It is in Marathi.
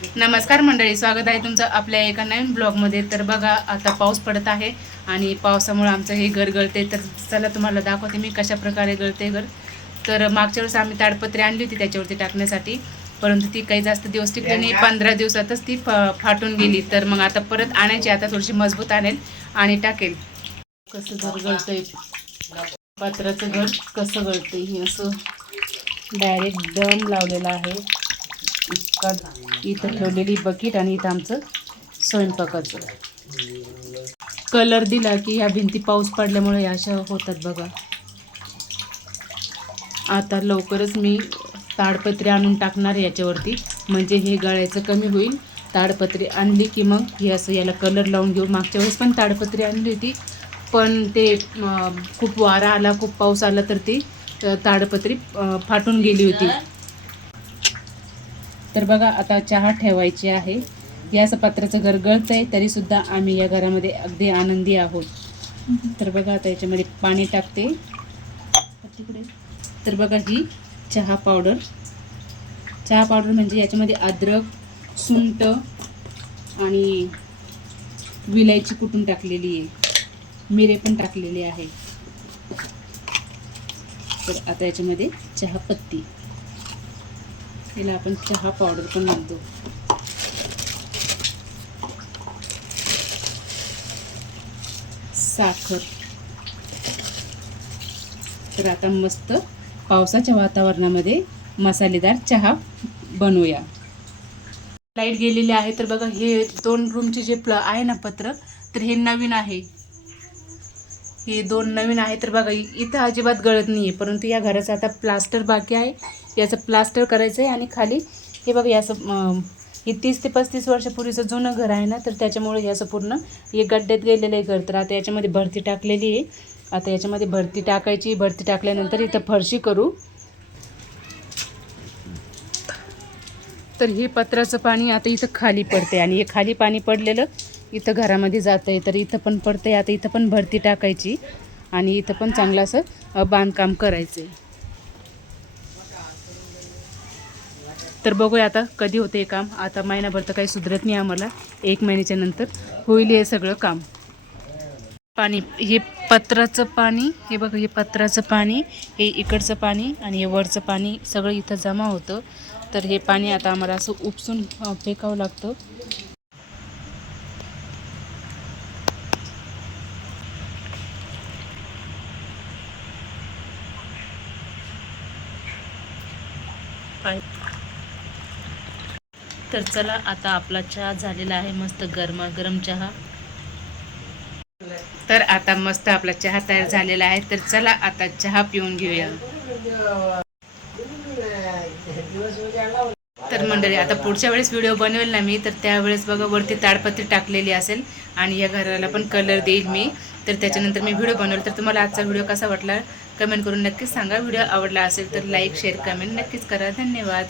नमस्कार मंडळी, स्वागत आहे तुमचं आपल्या एका नवीन ब्लॉगमध्ये। तर बघा, आता पाऊस पडत आहे आणि पावसामुळे आमचं हे घर गळते। तर चला तुम्हाला दाखवते मी कशा प्रकारे गळते घर। तर मागच्या वेळेस आम्ही ताडपत्री आणली होती त्याच्यावरती टाकण्यासाठी, परंतु ती काही जास्त दिवस टिकली नाही। 15 दिवसातच ती फाटून गेली। तर मग आता परत आणायची, आता थोडीशी मजबूत आणेल आणि टाकेल। कसं घर गळतंय, पत्राचं घर कसं गळतंय, हे असं डायरेक्ट दम लावलेला आहे। इथं ठेवलेली बकेट आणि इथं आमचं स्वयंपाकाचं कलर दिला की ह्या भिंती पाऊस पडल्यामुळे अशा होतात बघा। आता लवकरच मी ताडपत्री आणून टाकणार याच्यावरती, म्हणजे हे गळायचं कमी होईल। ताडपत्री आणली की मग हे असं याला कलर लावून घेऊ। मागच्या वेळेस पण ताडपत्री आणली होती, पण ते खूप वारा आला, खूप पाऊस आला तर ती ताडपत्री फाटून गेली होती। तर बघा, आता चहा ठेवायची आहे। हे असं पत्राचं घर गळतंय तरीसुद्धा आम्ही या घरामध्ये अगदी आनंदी आहोत। तर बघा, आता याच्यामध्ये पाणी टाकते तिकडे। तर बघा, ही चहा पावडर म्हणजे याच्यामध्ये अद्रक, सुंठ आणि विलायची कुटून टाकलेली आहे, मिरे पण टाकलेले आहे। तर आता याच्यामध्ये चहा पत्ती, याला आपण चहा पावडर पण म्हणतो। साखर। तर आता मस्त पावसाच्या वातावरणामध्ये मसालेदार चहा बनवूया। लाईट गेलेली आहे। तर बघा, हे 2 रूमचे जे आहे ना पत्र, तर हे नवीन आहे, हे 2 नवीन आहे। तर बघा, इथं अजिबात गळत नाही आहे, परंतु या घराचं आता प्लास्टर बाकी आहे। याचं प्लास्टर करायचं आहे। आणि खाली हे बघा, याचं हे 30 ते 35 वर्षापूर्वीचं जुनं घर आहे ना, तर त्याच्यामुळे याचं पूर्ण हे गड्ड्यात गेलेलं आहे घर। तर आता याच्यामध्ये भरती टाकलेली आहे। आता याच्यामध्ये भरती टाकायची, भरती टाकल्यानंतर इथं फरशी करू। तर हे पत्राचं पाणी आता इथं खाली पडते आणि हे खाली पाणी पडलेलं इथं घरामध्ये जातं आहे। तर इथं पण पडतं आहे। आता इथं पण भरती टाकायची आणि इथं पण चांगलं असं बांधकाम करायचं आहे। तर बघूया आता कधी होते हे काम। आता महिनाभर तर काही सुधरत नाही आम्हाला, 1 महिन्याच्या नंतर होईल हे सगळं काम। पाणी, हे पत्राचं पाणी, हे बघा, हे पत्राचं पाणी, हे इकडचं पाणी आणि हे वरचं पाणी सगळं इथं जमा होतं। तर हे पाणी आता आम्हाला असं उपसून फेकावं लागतं। तर चला, आता आपला चहा झालेला आहे, मस्त गरमागरम चहा। तर आता मस्त आपला चहा तयार झालेला आहे। तर चला आता चहा पिऊन घेऊया। तर मंडळी, आता पुढच्या वेळेस व्हिडिओ बनवेल ना मी, तर त्यावेळेस बघा वरती ताडपत्री टाकलेली असेल आणि या घराला पण कलर देईल मी। तर त्याच्यानंतर मी व्हिडिओ बनवेल। तर तुम्हाला आजचा व्हिडिओ कसा वाटला कमेंट करून नक्कीच सांगा। व्हिडिओ आवडला असेल तर लाईक, शेअर, कमेंट नक्कीच करा। धन्यवाद।